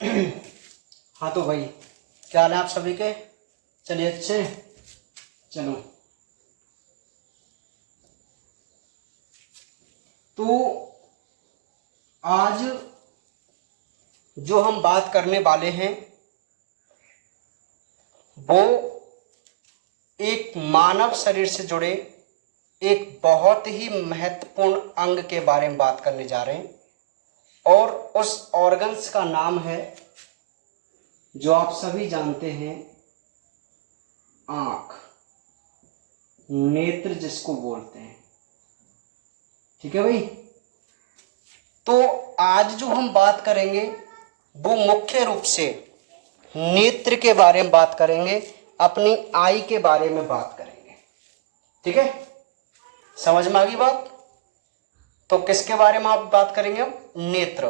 हाँ तो भाई, क्या हाल है आप सभी के? चलिए अच्छे। चलो, तो आज जो हम बात करने वाले हैं वो एक मानव शरीर से जुड़े एक बहुत ही महत्वपूर्ण अंग के बारे में बात करने जा रहे हैं, और उस ऑर्गन्स का नाम है, जो आप सभी जानते हैं, आंख, नेत्र जिसको बोलते हैं। ठीक है भाई। तो आज जो हम बात करेंगे वो मुख्य रूप से नेत्र के बारे में बात करेंगे, अपनी आई के बारे में बात करेंगे। ठीक है, समझ में आ गई बात? तो किसके बारे में आप बात करेंगे? अब नेत्र।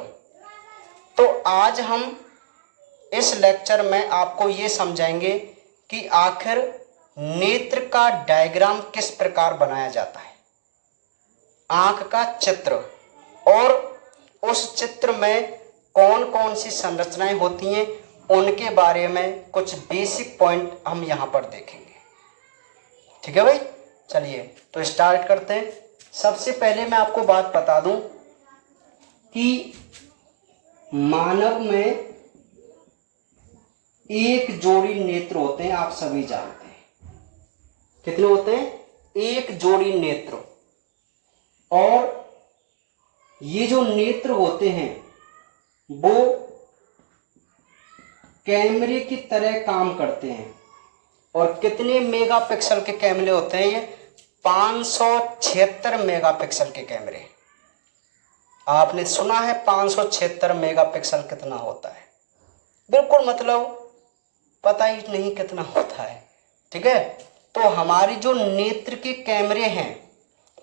तो आज हम इस लेक्चर में आपको ये समझाएंगे कि आखिर नेत्र का डायग्राम किस प्रकार बनाया जाता है, आंख का चित्र, और उस चित्र में कौन कौन सी संरचनाएं होती हैं, उनके बारे में कुछ बेसिक पॉइंट हम यहां पर देखेंगे। ठीक है भाई, चलिए तो स्टार्ट करते हैं। सबसे पहले मैं आपको बात बता दूं कि मानव में एक जोड़ी नेत्र होते हैं, आप सभी जानते हैं। कितने होते हैं? एक जोड़ी नेत्र। और ये जो नेत्र होते हैं वो कैमरे की तरह काम करते हैं। और कितने मेगापिक्सल के कैमरे होते हैं ये? 576 मेगापिक्सल के कैमरे। आपने सुना है 576 मेगापिक्सल कितना होता है? बिल्कुल, मतलब पता ही नहीं कितना होता है। ठीक है, तो हमारी जो नेत्र के कैमरे हैं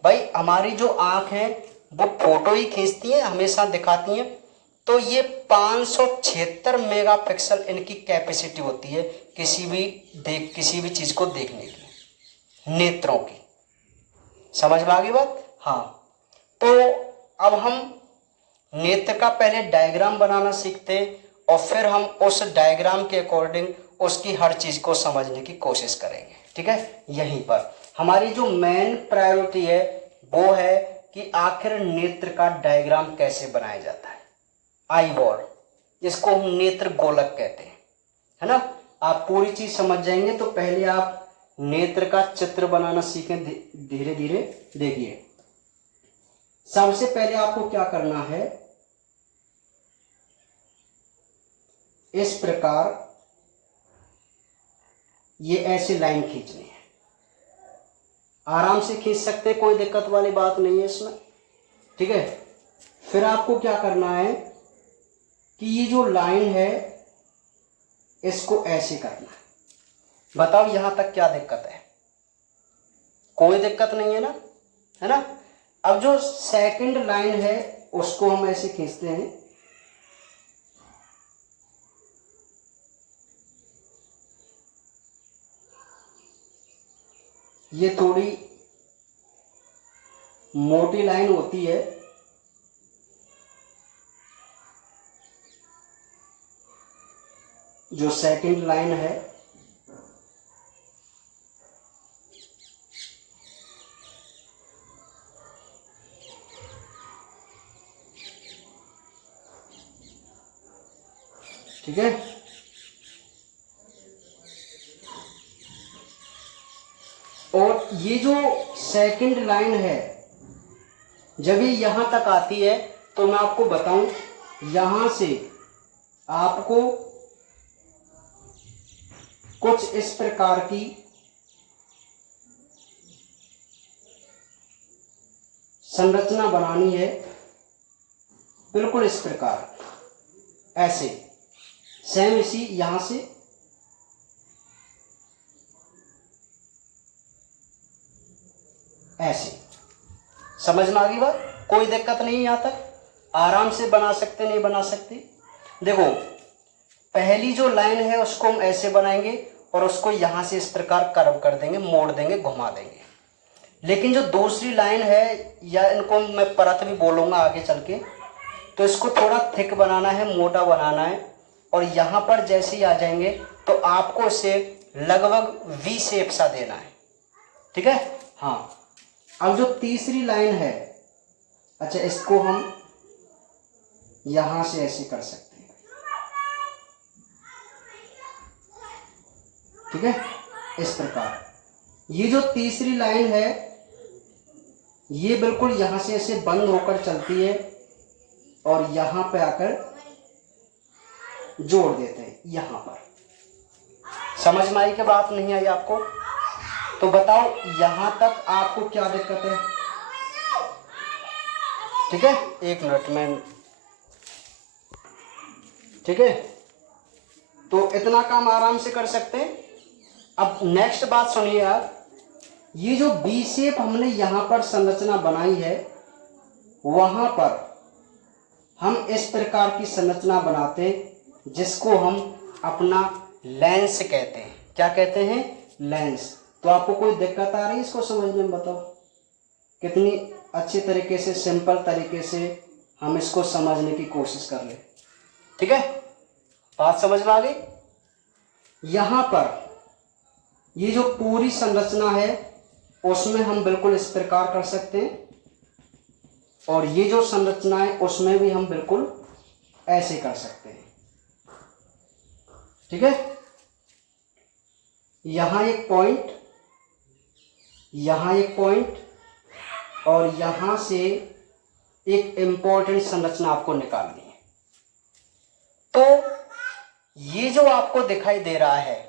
भाई, हमारी जो आंख है वो फोटो ही खींचती है, हमेशा दिखाती है। तो ये 576 मेगापिक्सल इनकी कैपेसिटी होती है किसी भी चीज को देखने की, नेत्रों की। समझ में आ गई बात? हाँ, तो अब हम नेत्र का पहले डायग्राम बनाना सीखते हैं, और फिर हम उस डायग्राम के अकॉर्डिंग उसकी हर चीज को समझने की कोशिश करेंगे। ठीक है, यहीं पर हमारी जो मेन प्रायोरिटी है वो है कि आखिर नेत्र का डायग्राम कैसे बनाया जाता है, आई बॉल, जिसको हम नेत्र गोलक कहते हैं, है ना। आप पूरी चीज समझ जाएंगे, तो पहले आप नेत्र का चित्र बनाना सीखें धीरे धीरे। देखिए, सबसे पहले आपको क्या करना है, इस प्रकार ये ऐसे लाइन खींचनी है। आराम से खींच सकते, कोई दिक्कत वाली बात नहीं है इसमें। ठीक है, फिर आपको क्या करना है कि ये जो लाइन है इसको ऐसे करना है। बताओ यहां तक क्या दिक्कत है? कोई दिक्कत नहीं है ना, है ना। अब जो सेकंड लाइन है उसको हम ऐसे खींचते हैं। ये थोड़ी मोटी लाइन होती है, जो सेकंड लाइन है। ठीक है, और ये जो सेकंड लाइन है जब ये यहां तक आती है, तो मैं आपको बताऊं, यहां से आपको कुछ इस प्रकार की संरचना बनानी है, बिल्कुल इस प्रकार, ऐसे सेम इसी यहां से ऐसे। समझ में आ गई बात? कोई दिक्कत नहीं, यहां तक आराम से बना सकते, नहीं बना सकते। देखो, पहली जो लाइन है उसको हम ऐसे बनाएंगे, और उसको यहां से इस प्रकार कर्व कर देंगे, मोड़ देंगे, घुमा देंगे। लेकिन जो दूसरी लाइन है, या इनको मैं परत भी बोलूंगा आगे चल के, तो इसको थोड़ा थिक बनाना है, मोटा बनाना है, और यहाँ पर जैसे ही आ जाएंगे तो आपको इसे लगभग वी शेप सा देना है, ठीक है। हाँ, अब जो तीसरी लाइन है, अच्छा इसको हम यहां से ऐसे कर सकते हैं, ठीक है, इस प्रकार। ये जो तीसरी लाइन है ये बिल्कुल यहां से ऐसे बंद होकर चलती है और यहां पे आकर जोड़ देते हैं यहां पर। समझ में आई कि बात नहीं आई आपको? तो बताओ यहां तक आपको क्या दिक्कत है? ठीक है, एक मिनट में, ठीक है। तो इतना काम आराम से कर सकते हैं। अब नेक्स्ट बात सुनिए आप, ये जो बी शेप हमने यहां पर संरचना बनाई है, वहां पर हम इस प्रकार की संरचना बनाते हैं जिसको हम अपना लेंस कहते हैं। क्या कहते हैं? लेंस। तो आपको कोई दिक्कत आ रही है इसको समझने में? बताओ कितनी अच्छी तरीके से, सिंपल तरीके से हम इसको समझने की कोशिश कर ले, ठीक है। बात समझ में आ गई? यहां पर ये जो पूरी संरचना है उसमें हम बिल्कुल इस प्रकार कर सकते हैं, और ये जो संरचना है उसमें भी हम बिल्कुल ऐसे कर सकते हैं, ठीक है। यहां एक पॉइंट, यहां एक पॉइंट, और यहां से एक इंपॉर्टेंट संरचना आपको निकालनी है। तो ये जो आपको दिखाई दे रहा है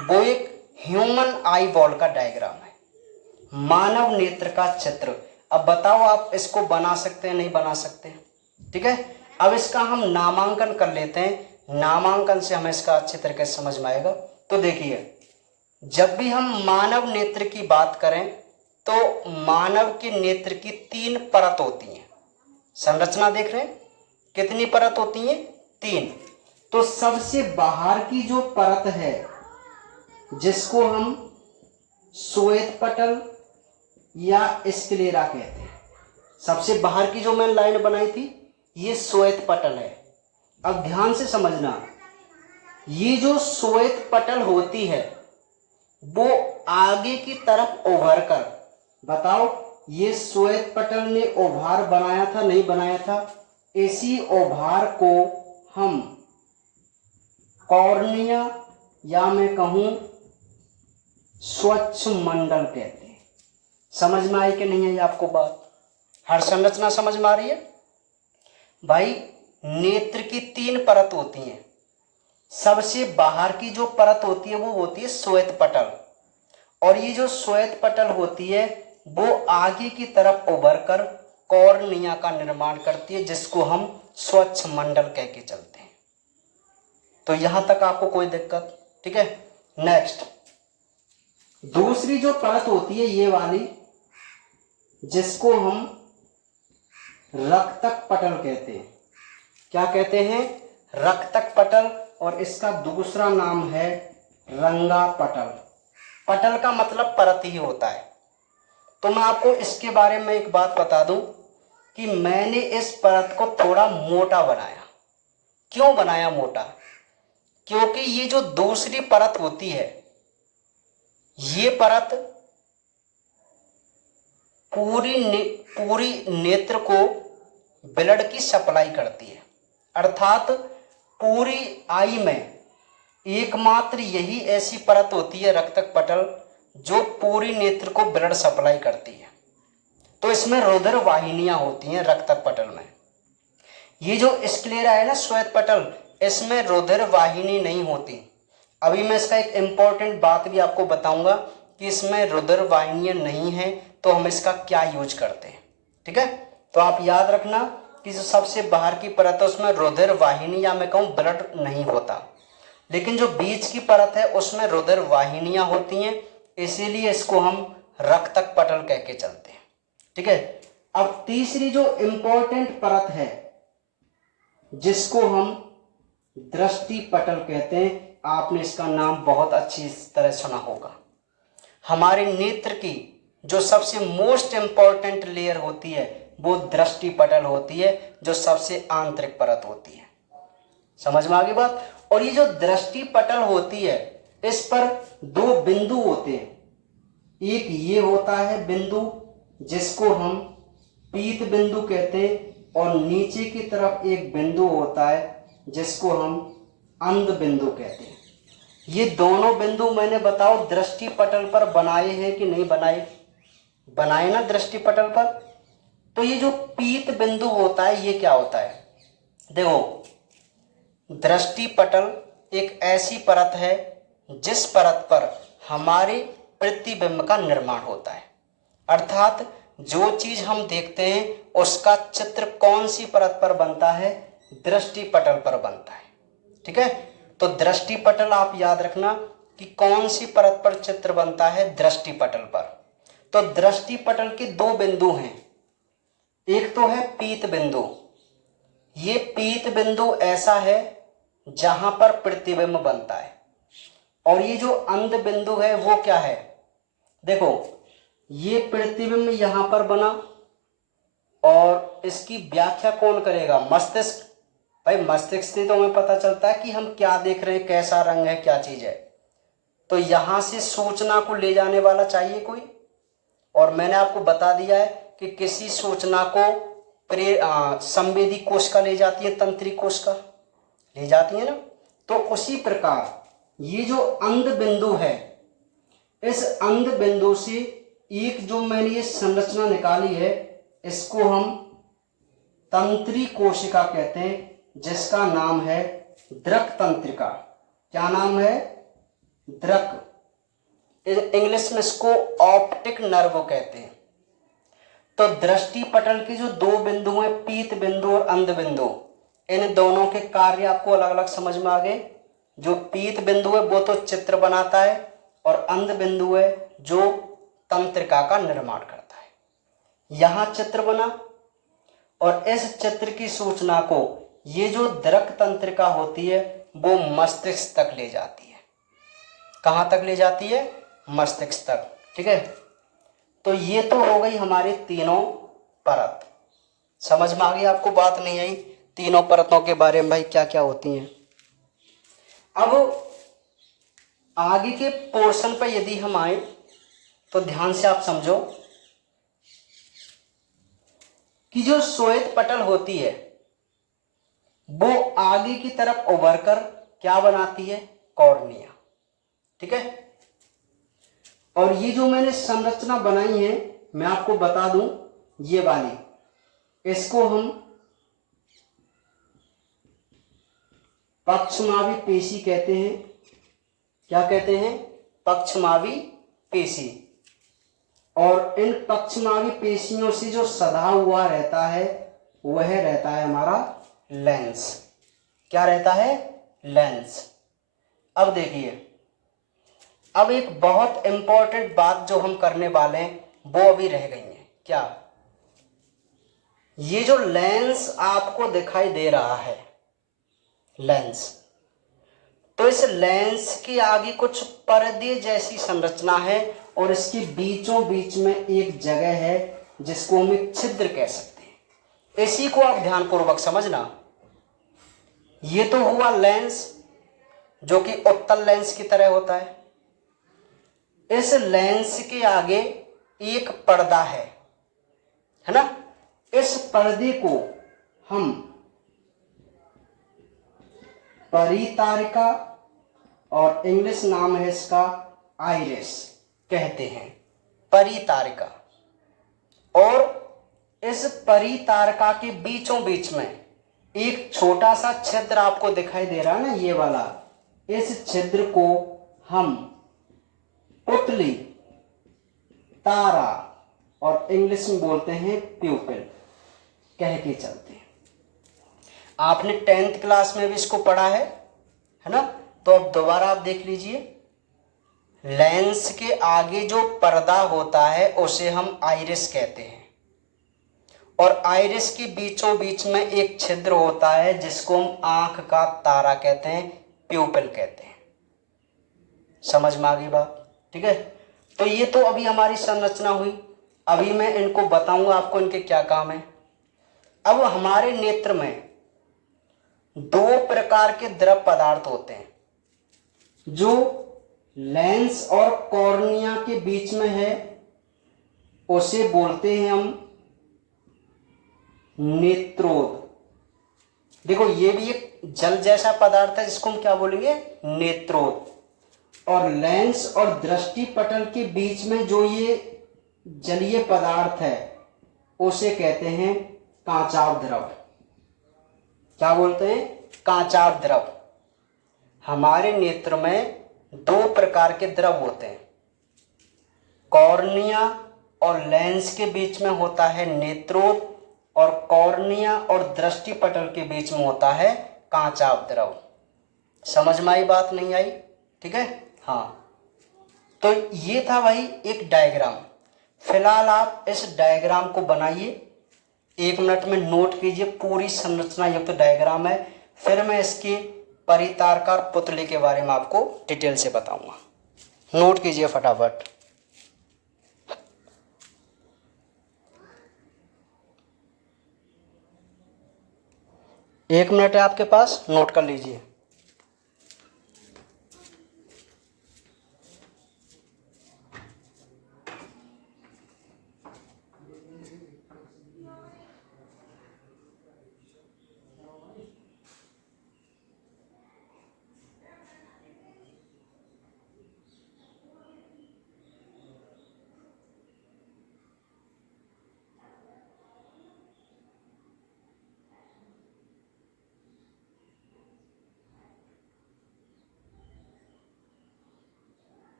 वो एक ह्यूमन आई बॉल का डायग्राम है, मानव नेत्र का चित्र। अब बताओ आप इसको बना सकते हैं नहीं बना सकते? ठीक है। अब इसका हम नामांकन कर लेते हैं, नामांकन से हमें इसका अच्छी तरीके से समझ में आएगा। तो देखिए, जब भी हम मानव नेत्र की बात करें तो मानव के नेत्र की 3 परत होती हैं। संरचना देख रहे हैं, कितनी परत होती हैं? 3। तो सबसे बाहर की जो परत है जिसको हम श्वेत पटल या स्क्लेरा कहते हैं, सबसे बाहर की जो मैंने लाइन बनाई थी ये श्वेत पटल है। अब ध्यान से समझना, ये जो श्वेत पटल होती है वो आगे की तरफ उभर कर, बताओ ये श्वेत पटल ने उभार बनाया था नहीं बनाया था? इसी उभार को हम कॉर्निया या मैं कहूं स्वच्छ मंडल कहते हैं। समझ में आई कि नहीं आई आपको बात? हर संरचना समझ में आ रही है भाई? नेत्र की 3 परत होती हैं। सबसे बाहर की जो परत होती है वो होती है श्वेत पटल, और ये जो श्वेत पटल होती है वो आगे की तरफ उभर कर कॉर्निया का निर्माण करती है जिसको हम स्वच्छ मंडल कह के चलते हैं। तो यहां तक आपको कोई दिक्कत? ठीक है। नेक्स्ट, दूसरी जो परत होती है ये वाली, जिसको हम रक्तक पटल कहते हैं। क्या कहते हैं? रक्तक पटल, और इसका दूसरा नाम है रंगा पटल। पटल का मतलब परत ही होता है। तो मैं आपको इसके बारे में एक बात बता दूं कि मैंने इस परत को थोड़ा मोटा बनाया। क्यों बनाया मोटा? क्योंकि ये जो दूसरी परत होती है ये परत पूरी नेत्र को ब्लड की सप्लाई करती है। अर्थात पूरी आई में एकमात्र यही ऐसी परत होती है रक्तक पटल जो पूरी नेत्र को ब्लड सप्लाई करती है। तो इसमें रुधिर वाहिनियां होती हैं रक्तक पटल में। ये जो स्क्लेरा है ना श्वेत पटल, इसमें रुधिर वाहिनी नहीं होती। अभी मैं इसका एक इंपॉर्टेंट बात भी आपको बताऊंगा कि इसमें रुधिर वाहिनियां नहीं है तो हम इसका क्या यूज करते हैं। ठीक है। तो आप याद रखना कि जो सबसे बाहर की परत है उसमें रुधिर वाहिनी या मैं कहूँ ब्लड नहीं होता, लेकिन जो बीच की परत है उसमें रुधिर वाहिनियां होती हैं, इसीलिए इसको हम रक्तक पटल कह के चलते हैं। ठीक है। अब तीसरी जो इंपॉर्टेंट परत है जिसको हम दृष्टि पटल कहते हैं, आपने इसका नाम बहुत अच्छी तरह सुना होगा। हमारे नेत्र की जो सबसे मोस्ट इंपॉर्टेंट लेयर होती है वो दृष्टि पटल होती है, जो सबसे आंतरिक परत होती है। समझ में आ गई बात। और ये जो दृष्टि पटल होती है इस पर दो बिंदु होते हैं, एक ये होता है बिंदु जिसको हम पीत बिंदु कहते हैं, और नीचे की तरफ एक बिंदु होता है जिसको हम अंध बिंदु कहते हैं। ये दोनों बिंदु मैंने बताओ दृष्टि पटल पर बनाए हैं कि नहीं बनाए? बनाए ना दृष्टि पटल पर। तो ये जो पीत बिंदु होता है ये क्या होता है? देखो, दृष्टि पटल एक ऐसी परत है जिस परत पर हमारे प्रतिबिंब का निर्माण होता है, अर्थात जो चीज हम देखते हैं उसका चित्र कौन सी परत पर बनता है? दृष्टि पटल पर बनता है। ठीक है, तो दृष्टि पटल आप याद रखना कि कौन सी परत पर चित्र बनता है? दृष्टि पटल पर। तो दृष्टि पटल के दो बिंदु हैं, एक तो है पीत बिंदु। ये पीत बिंदु ऐसा है जहां पर प्रतिबिंब बनता है, और ये जो अंध बिंदु है वो क्या है? देखो, ये प्रतिबिंब यहां पर बना और इसकी व्याख्या कौन करेगा? मस्तिष्क। भाई मस्तिष्क से तो हमें पता चलता है कि हम क्या देख रहे हैं, कैसा रंग है, क्या चीज है। तो यहां से सूचना को ले जाने वाला चाहिए कोई, और मैंने आपको बता दिया है कि किसी सूचना को संवेदी कोशिका ले जाती है, तंत्रिका कोशिका ले जाती है ना। तो उसी प्रकार ये जो अंध बिंदु है, इस अंध बिंदु से एक जो मैंने ये संरचना निकाली है इसको हम तंत्रिका कोशिका कहते हैं, जिसका नाम है दृक तंत्रिका। क्या नाम है? दृक। इंग्लिश में इसको ऑप्टिक नर्व कहते हैं। तो दृष्टि पटल के जो दो बिंदु हैं, पीत बिंदु और अंध बिंदु, इन दोनों के कार्य आपको अलग अलग समझ में आ गए। जो पीत बिंदु है वो तो चित्र बनाता है, और अंध बिंदु है जो तंत्रिका का निर्माण करता है। यहां चित्र बना और इस चित्र की सूचना को ये जो दृक तंत्रिका होती है वो मस्तिष्क तक ले जाती है। कहां तक ले जाती है? मस्तिष्क तक। ठीक है, तो ये तो हो गई हमारी तीनों परत। समझ में आ गई आपको? बात नहीं आई तीनों परतों के बारे में भाई क्या क्या होती हैं। अब आगे के पोर्शन पर यदि हम आए तो ध्यान से आप समझो कि जो श्वेत पटल होती है वो आगे की तरफ उभर कर क्या बनाती है? कॉर्निया। ठीक है, और ये जो मैंने संरचना बनाई है मैं आपको बता दूं, ये वाली, इसको हम पक्षमावी पेशी कहते हैं। क्या कहते हैं? पक्षमावी पेशी। और इन पक्षमावी पेशियों से जो सधा हुआ रहता है वह रहता है हमारा लेंस। क्या रहता है? लेंस। अब देखिए, अब एक बहुत इंपॉर्टेंट बात जो हम करने वाले हैं वो अभी रह गई है। क्या? ये जो लेंस आपको दिखाई दे रहा है, लेंस, तो इस लेंस के आगे कुछ पर्दे जैसी संरचना है और इसके बीचों बीच में एक जगह है जिसको हम एक छिद्र कह सकते हैं। इसी को आप ध्यानपूर्वक समझना। ये तो हुआ लेंस जो कि उत्तल लेंस की तरह होता है। इस लेंस के आगे एक पर्दा है ना। इस पर्दे को हम परितारिका और इंग्लिश नाम है इसका आइरिस कहते हैं, परितारिका। और इस परितारिका के बीचों बीच में एक छोटा सा छिद्र आपको दिखाई दे रहा है ना, ये वाला। इस छिद्र को हम पुतली, तारा और इंग्लिश में बोलते हैं प्यूपिल कह के चलते हैं। आपने 10th क्लास में भी इसको पढ़ा है ना। तो अब दोबारा आप देख लीजिए, लेंस के आगे जो पर्दा होता है उसे हम आइरिस कहते हैं, और आइरिस के बीचों बीच में एक छिद्र होता है जिसको हम आंख का तारा कहते हैं, प्यूपिल कहते हैं। समझ में आ गई बात? ठीक है, तो ये तो अभी हमारी संरचना हुई। अभी मैं इनको बताऊंगा आपको इनके क्या काम है। अब हमारे नेत्र में दो प्रकार के द्रव पदार्थ होते हैं जो लेंस और कॉर्निया के बीच में है, उसे बोलते हैं हम नेत्रोद। देखो ये भी एक जल जैसा पदार्थ है जिसको हम क्या बोलेंगे, नेत्रोद। और लेंस और दृष्टि पटल के बीच में जो ये जलीय पदार्थ है उसे कहते हैं कांचाव द्रव। क्या बोलते हैं, कांचाव द्रव। हमारे नेत्र में दो प्रकार के द्रव होते हैं, कॉर्निया और लेंस के बीच में होता है नेत्रोद, और कॉर्निया और दृष्टि पटल के बीच में होता है कांचाव द्रव। समझ में आई बात, नहीं आई? ठीक है, हाँ। तो ये था भाई एक डायग्राम। फिलहाल आप इस डायग्राम को बनाइए, 1 मिनट में नोट कीजिए, पूरी संरचना युक्त डायग्राम है। फिर मैं इसके परितारकार पुतले के बारे में आपको डिटेल से बताऊंगा। नोट कीजिए फटाफट। एक मिनट है आपके पास, नोट कर लीजिए।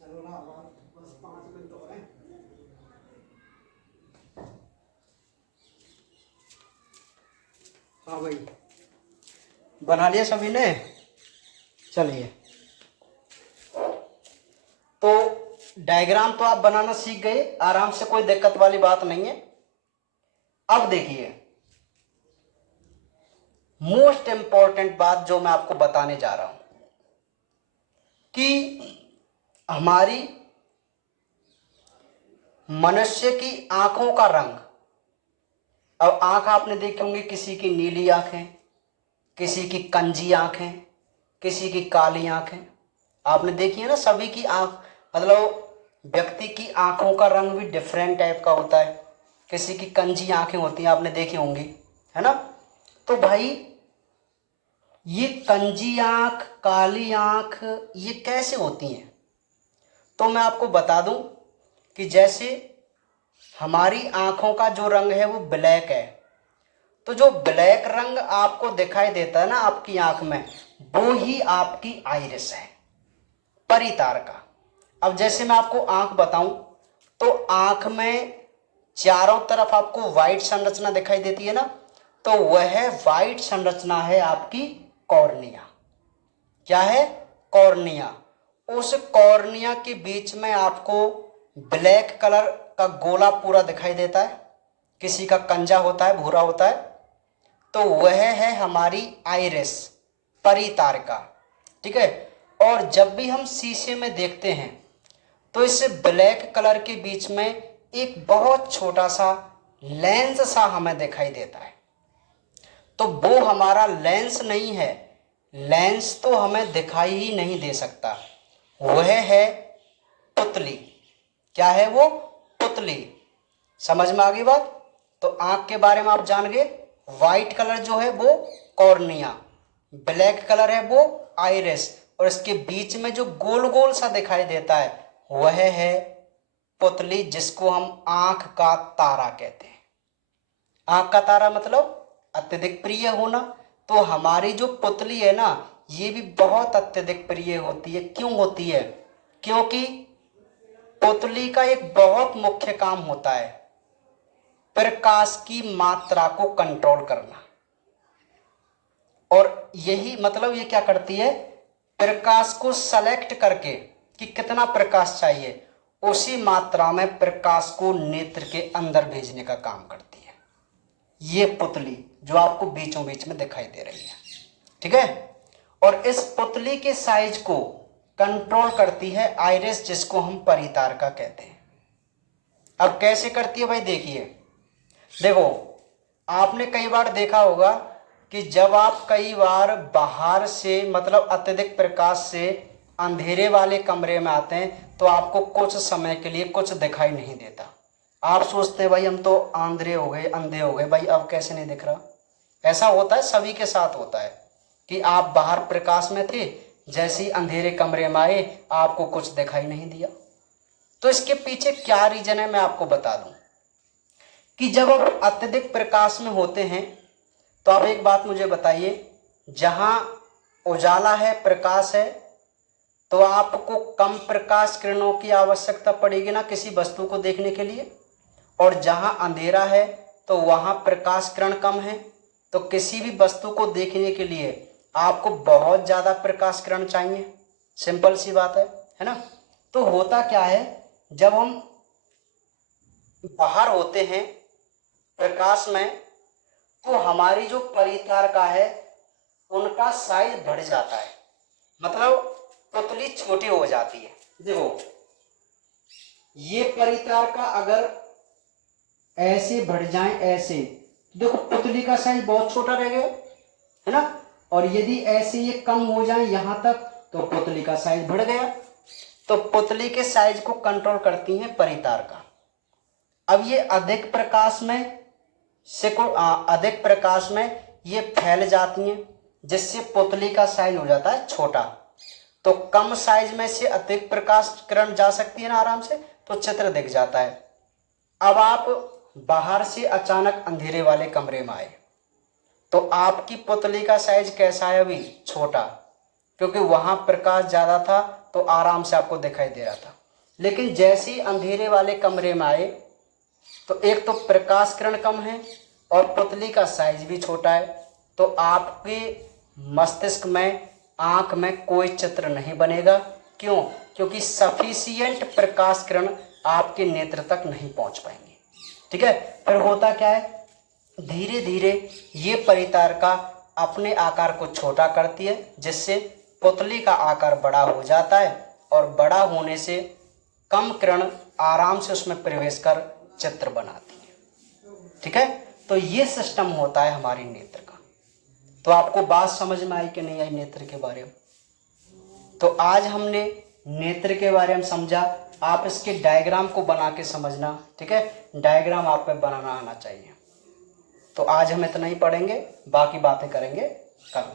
चलो ना, बस 5 मिनट हो रहे हैं। हाँ भाई, बना लिया सभी ने? चलिए, तो डायग्राम तो आप बनाना सीख गए आराम से, कोई दिक्कत वाली बात नहीं है। अब देखिए, मोस्ट इंपॉर्टेंट बात जो मैं आपको बताने जा रहा हूं कि हमारी मनुष्य की आंखों का रंग, अब आंख आपने देखी होंगी, किसी की नीली आंखें, किसी की कंजी आंखें, किसी की काली आंखें, आपने देखी है ना। सभी की आंख, मतलब व्यक्ति की आंखों का रंग भी डिफरेंट टाइप का होता है। किसी की कंजी आंखें होती हैं, आपने देखी होंगी, है ना। तो भाई ये कंजी आंख, काली आंख, ये कैसे होती हैं? तो मैं आपको बता दूं कि जैसे हमारी आंखों का जो रंग है वो ब्लैक है, तो जो ब्लैक रंग आपको दिखाई देता है ना आपकी आंख में, वो ही आपकी आइरिस है, परितार का। अब जैसे मैं आपको आंख बताऊं, तो आंख में चारों तरफ आपको व्हाइट संरचना दिखाई देती है ना, तो वह व्हाइट संरचना है आपकी कॉर्निया। क्या है? कॉर्निया। उस कॉर्निया के बीच में आपको ब्लैक कलर का गोला पूरा दिखाई देता है, किसी का कंजा होता है, भूरा होता है, तो वह है हमारी आइरिस, परितारिका। ठीक है। और जब भी हम शीशे में देखते हैं तो इस ब्लैक कलर के बीच में एक बहुत छोटा सा लेंस सा हमें दिखाई देता है, तो वो हमारा लेंस नहीं है। लेंस तो हमें दिखाई ही नहीं दे सकता, वह है पुतली। क्या है वो? पुतली। समझ में आ गई बात? तो आंख के बारे में आप जान गए। व्हाइट कलर जो है वो कॉर्निया, ब्लैक कलर है वो आइरिस, और इसके बीच में जो गोल गोल सा दिखाई देता है वह है पुतली, जिसको हम आंख का तारा कहते हैं। आंख का तारा मतलब अत्यधिक प्रिय होना। तो हमारी जो पुतली है ना, ये भी बहुत अत्यधिक प्रिय होती है। क्यों होती है? क्योंकि पुतली का एक बहुत मुख्य काम होता है प्रकाश की मात्रा को कंट्रोल करना। और यही मतलब ये क्या करती है, प्रकाश को सेलेक्ट करके कि कितना प्रकाश चाहिए, उसी मात्रा में प्रकाश को नेत्र के अंदर भेजने का काम करती है ये पुतली, जो आपको बीचों बीच में दिखाई दे रही है। ठीक है। और इस पुतली के साइज को कंट्रोल करती है आइरिस, जिसको हम परितारका कहते हैं। अब कैसे करती है भाई, देखिए, देखो आपने कई बार देखा होगा कि जब आप कई बार बाहर से मतलब अत्यधिक प्रकाश से अंधेरे वाले कमरे में आते हैं तो आपको कुछ समय के लिए कुछ दिखाई नहीं देता। आप सोचते हैं भाई हम तो अंधे हो गए भाई, अब कैसे नहीं दिख रहा। ऐसा होता है, सभी के साथ होता है कि आप बाहर प्रकाश में थे, जैसे ही अंधेरे कमरे में आए आपको कुछ दिखाई नहीं दिया। तो इसके पीछे क्या रीजन है मैं आपको बता दूं कि जब आप अत्यधिक प्रकाश में होते हैं तो आप एक बात मुझे बताइए, जहां उजाला है, प्रकाश है, तो आपको कम प्रकाश किरणों की आवश्यकता पड़ेगी ना किसी वस्तु को देखने के लिए, और जहां अंधेरा है तो वहां प्रकाश किरण कम है, तो किसी भी वस्तु को देखने के लिए आपको बहुत ज्यादा प्रकाश किरण चाहिए। सिंपल सी बात है ना। तो होता क्या है, जब हम बाहर होते हैं प्रकाश में तो हमारी जो परितारका है उनका साइज बढ़ जाता है, मतलब पुतली छोटी हो जाती है। देखो ये परितारका अगर ऐसे बढ़ जाए, ऐसे, देखो पुतली का साइज बहुत छोटा रह गया है ना, और यदि ऐसे ये कम हो जाए यहां तक तो पुतली का साइज बढ़ गया। तो पुतली के साइज को कंट्रोल करती है परितारका। अब ये अधिक प्रकाश में ये फैल जाती हैं, जिससे पुतली का साइज हो जाता है छोटा। तो कम साइज में से अधिक प्रकाश किरण जा सकती है ना आराम से, तो चित्र दिख जाता है। अब आप बाहर से अचानक अंधेरे वाले कमरे में आए तो आपकी पुतली का साइज कैसा है, अभी छोटा, क्योंकि वहां प्रकाश ज्यादा था तो आराम से आपको दिखाई दे रहा था। लेकिन जैसे ही अंधेरे वाले कमरे में आए तो एक तो प्रकाश किरण कम है और पुतली का साइज भी छोटा है, तो आपके मस्तिष्क में, आंख में कोई चित्र नहीं बनेगा। क्यों? क्योंकि सफिशिएंट प्रकाश किरण आपके नेत्र तक नहीं पहुंच पाएंगे। ठीक है, फिर होता क्या है, धीरे धीरे ये परितारका अपने आकार को छोटा करती है, जिससे पुतली का आकार बड़ा हो जाता है, और बड़ा होने से कम किरण आराम से उसमें प्रवेश कर चित्र बनाती है। ठीक है, तो ये सिस्टम होता है हमारी नेत्र का। तो आपको बात समझ में आई कि नहीं आई नेत्र के बारे में? तो आज हमने नेत्र के बारे में समझा। आप इसके डायग्राम को बना के समझना। ठीक है, डायग्राम आप पे बनाना आना चाहिए। तो आज हम इतना ही पढ़ेंगे, बाकी बातें करेंगे कल।